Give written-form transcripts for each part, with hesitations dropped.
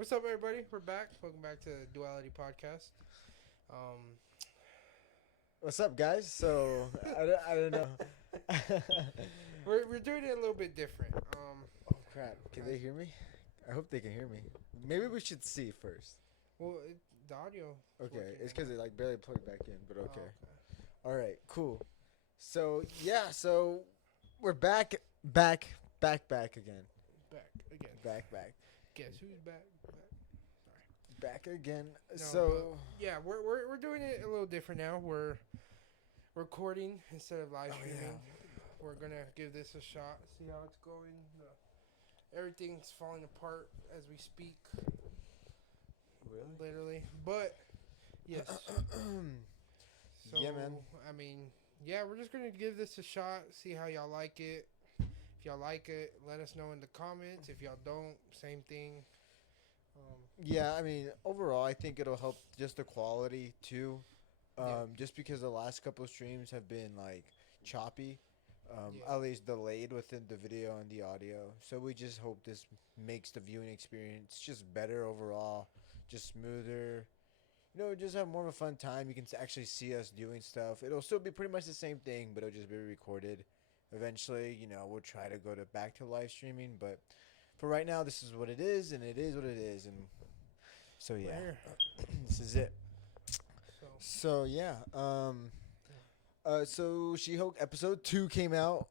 What's up, everybody? We're back. Welcome back to the Duality podcast. Um, What's up, guys? So I don't know. we're doing it a little bit different. Oh crap! Can I, they hear me? I hope they can hear me. Maybe we should see first. well, the audio is Okay, working it's right because now. it like barely plugged back in, but Oh, okay. okay. All right, cool. So we're back again, Back again. back, Guess who's back? Back. Sorry. back again. No, but So yeah, we're doing it a little different now. We're recording instead of live oh yeah, streaming. We're gonna give this a shot. See how it's going. Everything's falling apart as we speak, really? literally. But yes. So, Yeah, man. I mean, yeah, we're just gonna give this a shot, see how y'all like it. If y'all like it, let us know in the comments. If y'all don't, same thing. Um, Yeah, I mean, overall, I think it'll help just the quality too. yeah, Just because the last couple of streams have been like choppy, yeah, at least delayed within the video and the audio. So we just hope this makes the viewing experience just better overall, just smoother. Just have more of a fun time. You can actually see us doing stuff. It'll still be pretty much the same thing, but it'll just be recorded. Eventually, we'll try to go back to live streaming, but for right now, this is what it is, and it is what it is, and so we're yeah, here. this is it. So, So yeah, so She-Hulk episode 2 came out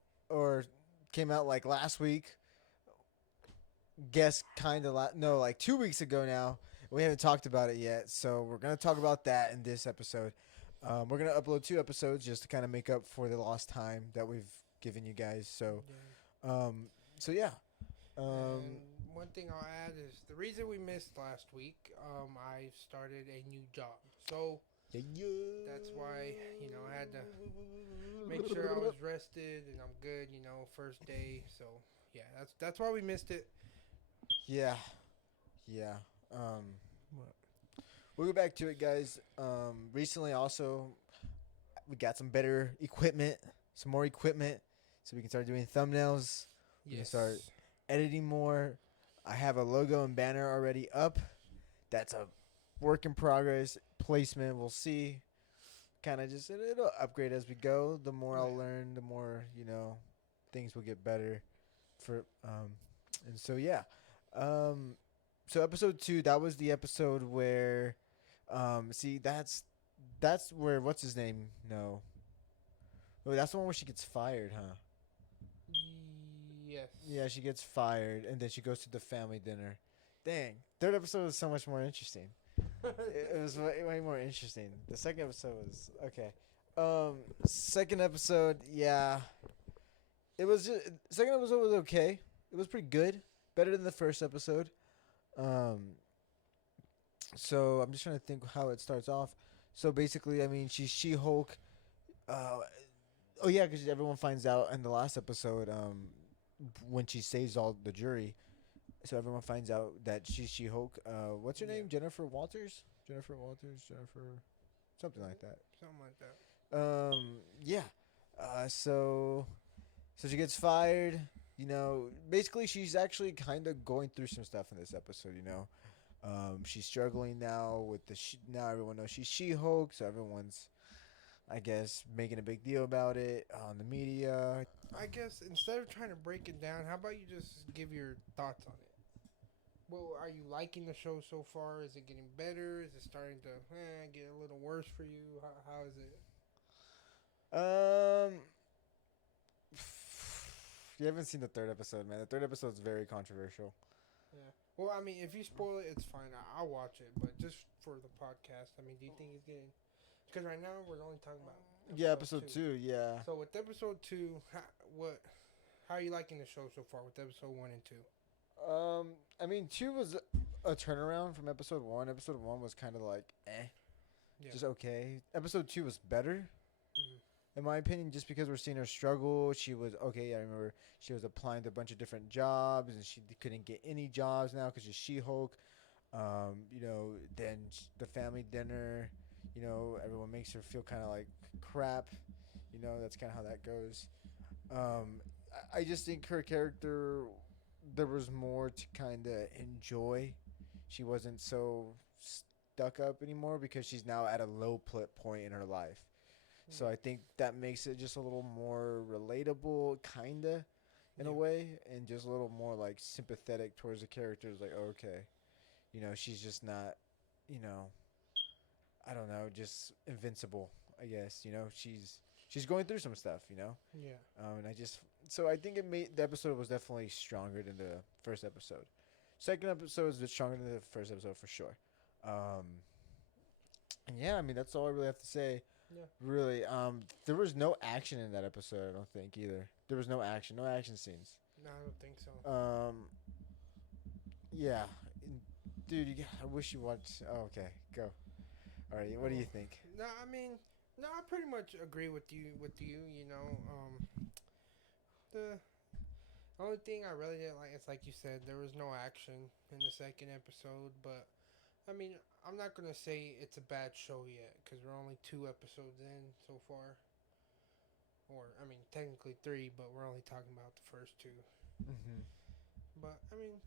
like last week. Guess kind of no, like 2 weeks ago now. We haven't talked about it yet, so we're gonna talk about that in this episode. We're gonna upload 2 episodes just to kind of make up for the lost time that we've given you guys. So, yeah. um, so yeah, um, And one thing I'll add is the reason we missed last week. I started a new job, so yeah, yeah. that's why I had to make sure I was rested and I'm good. First day, so yeah, that's why we missed it. Yeah, yeah. Um, What? we'll go back to it, guys. Recently, also, we got some better equipment, some more equipment, so we can start doing thumbnails. We can start Yes. editing more. I have a logo and banner already up. That's a work in progress. Placement, we'll see. Kind of just it'll upgrade as we go. The more Oh I'll yeah. learn, the more things will get better. For and so yeah, um, so episode 2, that was the episode where, see that's where what's his name? No, oh, that's the one where she gets fired, huh? Yes. Yeah, she gets fired, and then she goes to the family dinner. Dang, third episode was so much more interesting. It was way more interesting. The second episode was okay. Second episode, yeah, it was second episode was okay. It was pretty good, better than the first episode. Um, so I'm just trying to think how it starts off. So basically, I mean, she's She-Hulk. Uh, oh yeah, because everyone finds out in the last episode, when she saves all the jury. So everyone finds out that she's She-Hulk. What's her Yeah. name? Jennifer Walters. Jennifer, something like that. Something like that. Yeah. So she gets fired. Basically, she's actually kind of going through some stuff in this episode. She's struggling now with now everyone knows she's She-Hulk, so everyone's, I guess, making a big deal about it on the media. I guess instead of trying to break it down, how about you just give your thoughts on it? Well, are you liking the show so far? Is it getting better? Is it starting to get a little worse for you? How is it? Um, you haven't seen the third episode, man. The third episode is very controversial. Yeah. Well, I mean, if you spoil it, it's fine. I'll watch it, but just for the podcast, I mean, do you think it's getting? Because right now we're only talking about Yeah, episode episode two. 2, yeah. So with episode 2, how are you liking the show so far with episode 1 and 2? I mean, 2 was a turnaround from episode 1. Episode 1 was kind of like, Yeah. just okay. Episode 2 was better, Hmm. in my opinion, just because we're seeing her struggle. She was, okay, I remember she was applying to a bunch of different jobs, and she couldn't get any jobs now because she's She-Hulk. Then the family dinner, everyone makes her feel kind of like crap. That's kind of how that goes. I just think her character, there was more to kind of enjoy she wasn't so stuck up anymore because she's now at a low point in her life. So Yeah. I think that makes it just a little more relatable, kinda, in a Yeah. way, and just a little more like sympathetic towards the characters. Like, okay, she's just not, you know, I don't know, just invincible. I guess she's going through some stuff. Yeah. And I just so I think it made the episode was definitely stronger than the first episode. Second episode is a bit stronger than the first episode for sure. Um, and yeah, I mean that's all I really have to say. Yeah. Really, there was no action in that episode. I don't think either. There was no action, no action scenes. No, I don't think so. Yeah, dude, I wish you watched. Oh, okay, go. All right, what do you Well, think? no, I mean, no, I pretty much agree with you. The only thing I really didn't like is like you said, there was no action in the second episode. But I mean, I'm not gonna say it's a bad show yet because we're only 2 episodes in so far. Or I mean, technically three, but we're only talking about the first two. Mm-hmm. But I mean,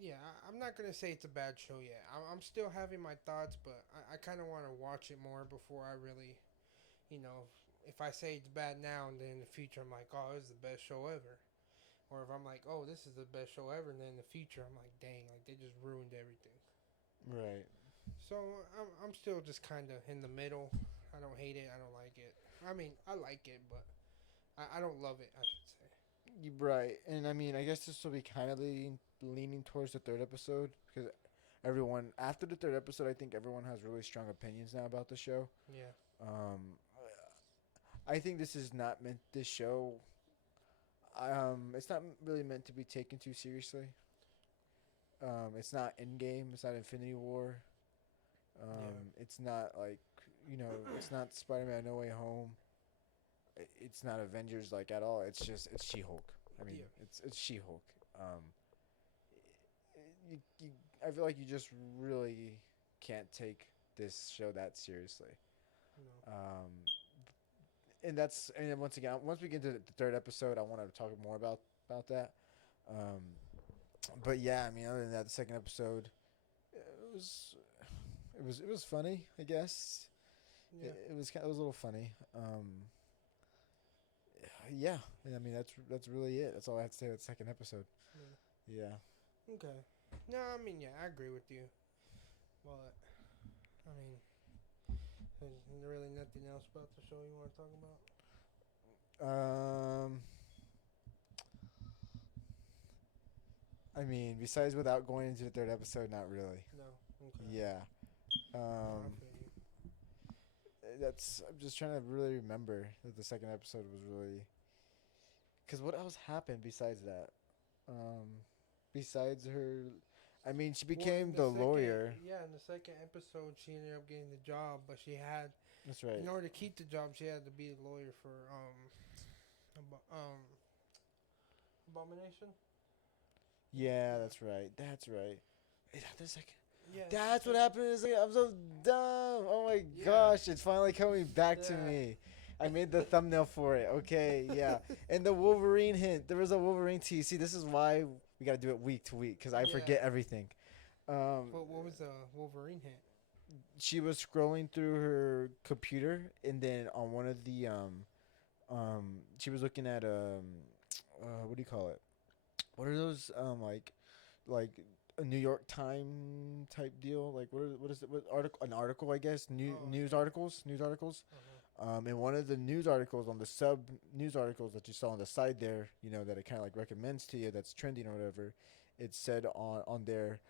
yeah, I'm not gonna say it's a bad show yet. I'm still having my thoughts, but I kind of want to watch it more before I really, you know, if I say it's bad now and then in the future I'm like, oh, this is the best show ever. Or if I'm like, oh, this is the best show ever, and then in the future I'm like, dang, like they just ruined everything. Right. So I'm still just kind of in the middle. I don't hate it. I don't like it. I mean, I like it, but I don't love it. I should say. Right, and I mean, I guess this will be kind of leaning towards the third episode because everyone after the third episode, I think everyone has really strong opinions now about the show. Yeah. Um, I think this is not meant. This show, it's not really meant to be taken too seriously. It's not Endgame. It's not Infinity War. Yeah. It's not like it's not Spider-Man No Way Home. It's not Avengers like at all. It's She-Hulk. I mean, Yeah. it's She-Hulk. Um, you, I feel like you just really can't take this show that seriously. No. And then once again, once we get to the third episode, I want to talk more about that. Um, but yeah, I mean, other than that, the second episode, it was it was funny, I guess. Yeah. It was a little funny. Yeah, and I mean that's really it. That's all I have to say about the second episode. Yeah. Yeah. Okay. No, I mean, yeah, I agree with you. But I mean, there's really nothing else about the show you want to talk about. Um, I mean, besides without going into the third episode, not really. No. Okay. Yeah. No, I Um, feel you. that's. I'm just trying to really remember that the second episode was really. Cause what else happened besides that? Besides her, I mean, she Well, in became the the second, lawyer. yeah, in the second episode, she ended up getting the job, but she had, That's right. in order to keep the job, she had to be a lawyer for abomination. Yeah, Yeah. that's right. That's right. Is that the second? Yeah. That's what happened. I'm so dumb. Oh my Yeah. gosh, it's finally coming back to Yeah. me. I made the thumbnail for it. Okay, yeah. And the Wolverine hint. There was a Wolverine tee. See, this is why we got to do it week to week because I Yeah. forget everything. What was the Wolverine hint? She was scrolling through her computer, and then on one of the she was looking at what do you call it? What are those like a New York Times type deal? Like what is it? What article? An article, I guess. News Okay. articles. News articles. Uh-huh. And one of the news articles on the sub news articles that you saw on the side there, that it kind of like recommends to you that's trending or whatever, it said on there,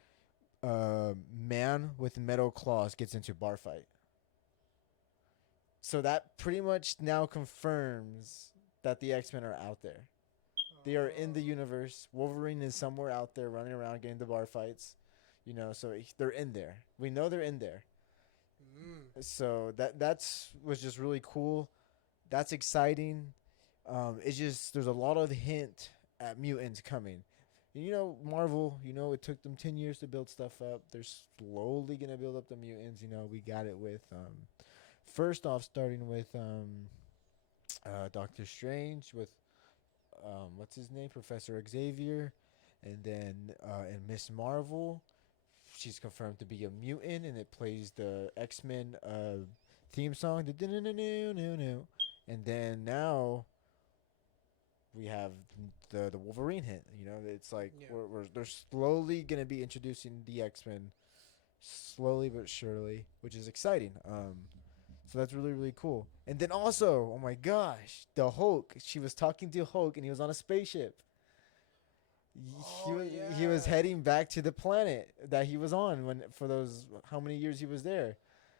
man with metal claws gets into bar fight. So that pretty much now confirms that the X Men are out there. They are in the universe. Wolverine is somewhere out there running around getting the bar fights. So they're in there. We know they're in there. So that's was just really cool. That's exciting. It's just there's a lot of hint at mutants coming. Marvel. It took them 10 years to build stuff up. They're slowly gonna build up the mutants. We got it with first off starting with Doctor Strange with what's his name, Professor Xavier. And then in Miss Marvel, she's confirmed to be a mutant, and it plays the X-Men theme song. And then now we have the Wolverine hint. You know, it's like Yeah. they're slowly gonna be introducing the X-Men, slowly but surely, which is exciting. So that's really really cool. And then also, oh my gosh, the Hulk. She was talking to Hulk, and he was on a spaceship. He Oh was he was yeah. heading back to the planet that he was on when for those how many years he was there.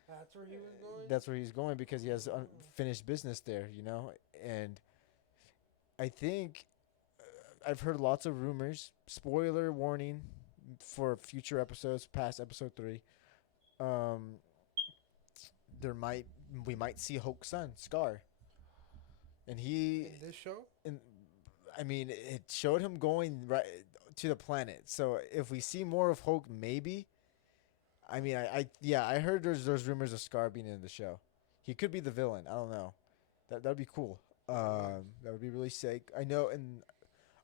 That's where he was going. That's where he's going because he has Oh. unfinished business there, you know. And I think I've heard lots of rumors. Spoiler warning for future episodes, past episode 3. Um, there might we might see Hulk's son Scar, and In this show. and I mean it showed him going right to the planet. So if we see more of Hulk, maybe. I mean, I heard there's rumors of Scar being in the show. He could be the villain. I don't know. That'd be cool. That would be really sick. I know, and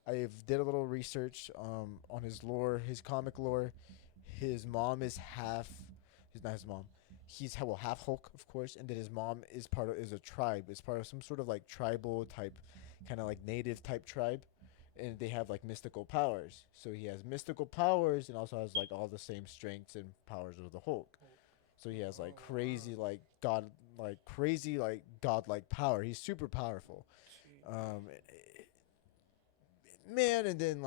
I did a little research on his lore, his comic lore. His mom is half. He's not his mom. He's half Hulk, of course, and then his mom is a tribe. Is part of some sort of like tribal type, kind of like native type tribe, and they have like mystical powers. So he has mystical powers and also has like all the same strengths and powers of the Hulk. So he has like Oh crazy wow. like godlike power. He's super powerful. Jeez. Um, man, and then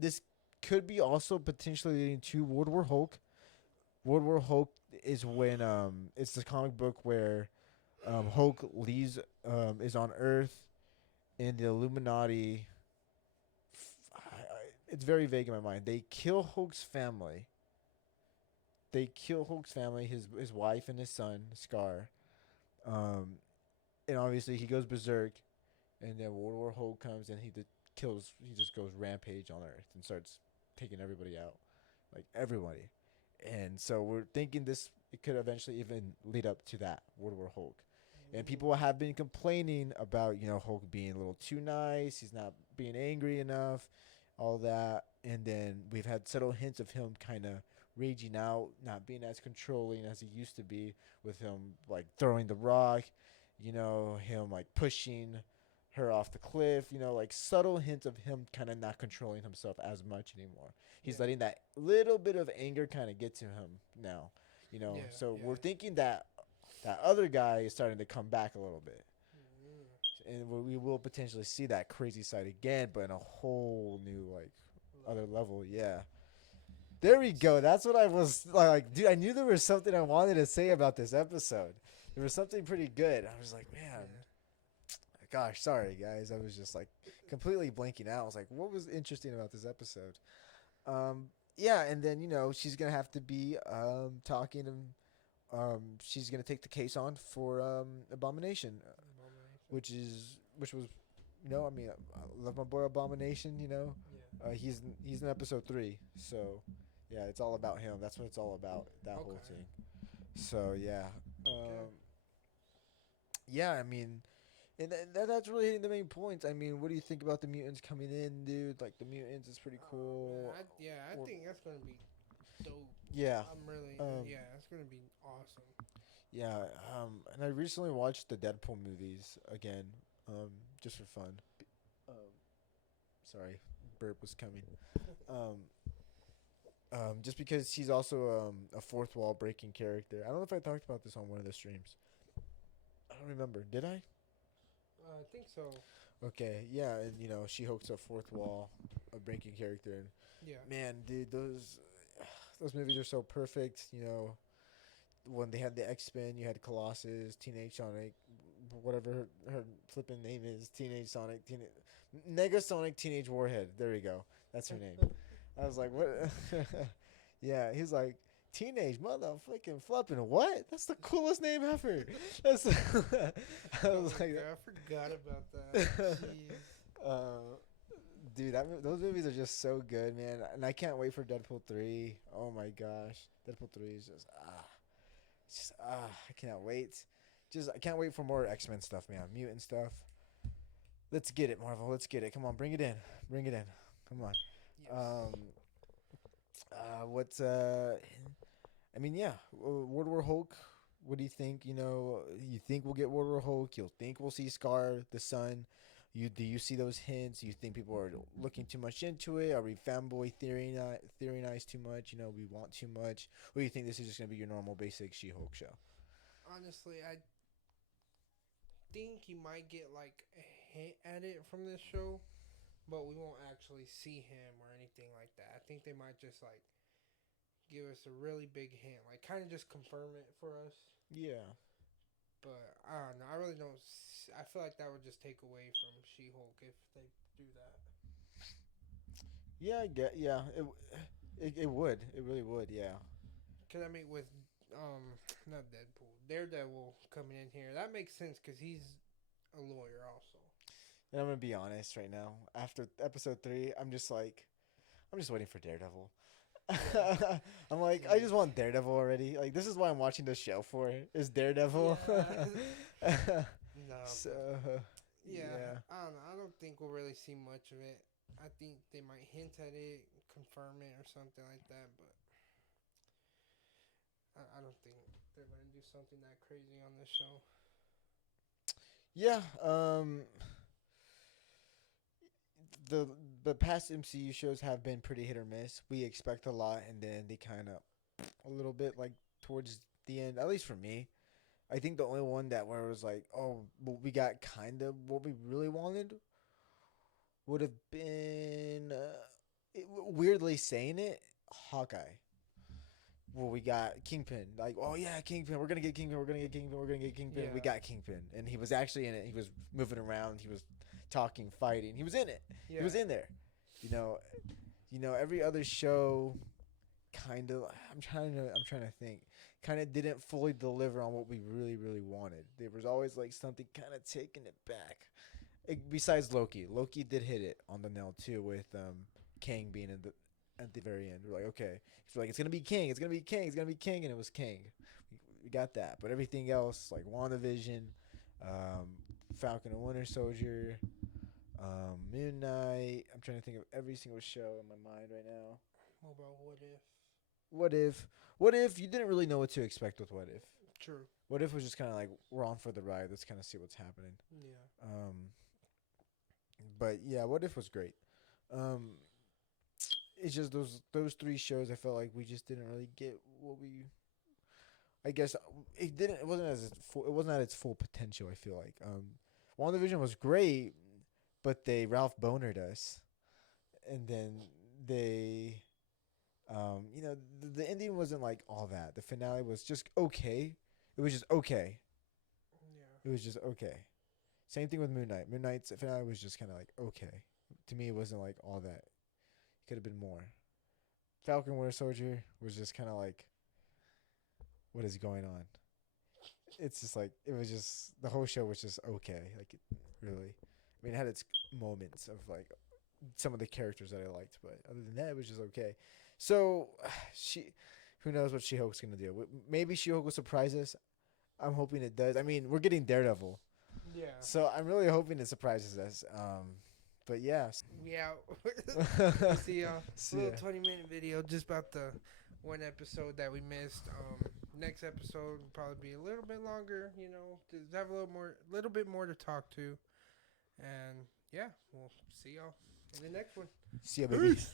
this could be also potentially leading to World War Hulk. World War Hulk is when it's the comic book where Hulk leaves is on Earth and the Illuminati. It's very vague in my mind. They kill Hulk's family. His wife and his son Scar, um, and obviously he goes berserk, and then World War Hulk comes and kills. He just goes rampage on Earth and starts taking everybody out, like everybody. And so we're thinking this it could eventually even lead up to that World War Hulk. And people have been complaining about Hulk being a little too nice. He's not being angry enough, all that. And then we've had subtle hints of him kind of raging out, not being as controlling as he used to be, with him like throwing the rock, him like pushing her off the cliff, like subtle hints of him kind of not controlling himself as much anymore. He's Yeah. letting that little bit of anger kind of get to him now, Yeah. So Yeah. we're thinking that that other guy is starting to come back a little bit. Mm. And we will potentially see that crazy side again, but in a whole new like other level. Yeah. There we go. That's what I was like, dude. I knew there was something I wanted to say about this episode. There was something pretty good. I was like, man, Yeah. gosh, sorry guys. I was just like completely blanking out. I was like, what was interesting about this episode? Yeah, and then she's gonna have to be talking and she's gonna take the case on for Abomination, Abomination. which was I mean I love my boy Abomination. Yeah. He's in episode 3, so yeah, it's all about him. That's what it's all about. That whole Okay. thing. So yeah, Okay. yeah. I mean, and that's really hitting the main points. I mean, what do you think about the mutants coming in, dude? Like the mutants is pretty Oh man. cool. I Or- think that's gonna be dope. yeah, I'm really. um, Yeah. That's gonna be awesome. yeah. And I recently watched the Deadpool movies again, just for fun. Um, sorry, burp was coming. Um, just because he's also a fourth wall breaking character. I don't know if I talked about this on one of the streams. I don't remember. Did I? I think so. Okay, yeah, and SheHulk's a fourth wall, a breaking character, and Yeah. man, dude, those movies are so perfect. When they had the X-Men, you had Colossus, Teenage Sonic, whatever her flipping name is, Teenage Sonic, Negasonic, Teenage Warhead. There we go. That's her name. I was like, what? Yeah, he's like, teenage motherfucking flipping what? That's the coolest name ever. That's I Oh was my like, god, I forgot about that. Jeez. uh, dude, those movies are just so good, man, and I can't wait for Deadpool 3. Oh my gosh, Deadpool 3 is just I cannot wait. Just I can't wait for more X-Men stuff, man, mutant stuff. Let's get it, Marvel. Let's get it. Come on, bring it in. Bring it in. Come on. Yes. What's I mean, yeah, World War Hulk. What do you think? You think we'll get World War Hulk? You think we'll see Scar, the Sun? Do you see those hints? You think people are looking too much into it? Are we fanboy theorizing too much? We want too much. Or do you think this is just gonna be your normal basic She-Hulk show? Honestly, I think you might get like a hint at it from this show, but we won't actually see him or anything like that. I think they might just like give us a really big hint, like kind of just confirm it for us. Yeah. But I don't know. I really don't. I feel like that would just take away from She-Hulk if they do that. Yeah, I get. Yeah, it would. It really would. Yeah. Cause I mean, with not Deadpool, Daredevil coming in here, that makes sense because he's a lawyer also. And I'm gonna be honest right now. After episode 3, I'm just waiting for Daredevil. I'm like, I just want Daredevil already. Like, this is why I'm watching the show for. Is Daredevil? Yeah. No. So, Yeah, I don't know. I don't think we'll really see much of it. I think they might hint at it, confirm it, or something like that. But I don't think they're gonna do something that crazy on this show. yeah. The the past MCU shows have been pretty hit or miss. We expect a lot, and then they kind of a little bit like towards the end. At least for me, I think the only one that where it was like, oh, well, we got kind of what we really wanted would have been weirdly saying it, Hawkeye. Well, we got Kingpin. Like, oh yeah, Kingpin. We're gonna get Kingpin. We're gonna get Kingpin. We're gonna get Kingpin. Yeah. We got Kingpin, and he was actually in it. He was moving around. He was talking, fighting. He was in it. Yeah. He was in there. You know, every other show, kind of. I'm trying to think. Kind of didn't fully deliver on what we really, really wanted. There was always like something kind of taking it back. Besides Loki, Loki did hit it on the nail too with Kang being in the at the very end. We're like, okay, we're like, it's gonna be King, it's gonna be King, it's gonna be King, and it was King. We got that, but everything else like WandaVision, Falcon and Winter Soldier, Moon Knight. I'm trying to think of every single show in my mind right now. What about What If? What if? What if you didn't really know what to expect with What If? True. What if was just kind of like we're on for the ride. Let's kind of see what's happening. Yeah. But yeah, What If was great. It's just those 3 shows. I felt like we just didn't really get what we. I guess it didn't. It wasn't as full. It wasn't at its full potential. I feel like WandaVision was great, but they Ralph Bonered us, and then they, the ending wasn't like all that. The finale was just okay. It was just okay. Yeah. It was just okay. Same thing with Moon Knight. Moon Knight's finale was just kind of like okay. To me, it wasn't like all that. It could have been more. Falcon Winter Soldier was just kind of like, what is going on? It's just like it was just the whole show was just okay. Like really, I mean, it had its moments of like some of the characters that I liked, but other than that, it was just okay. So who knows what She-Hulk's gonna do? Maybe She-Hulk will surprise us. I'm hoping it does. I mean, we're getting Daredevil. Yeah. So I'm really hoping it surprises us. But yeah. We out. See y'all. See Little ya. 20-minute video just about the one episode that we missed. Next episode will probably be a little bit longer. Just have a little bit more to talk to. And yeah, we'll see y'all in the next one. See ya, baby. Peace.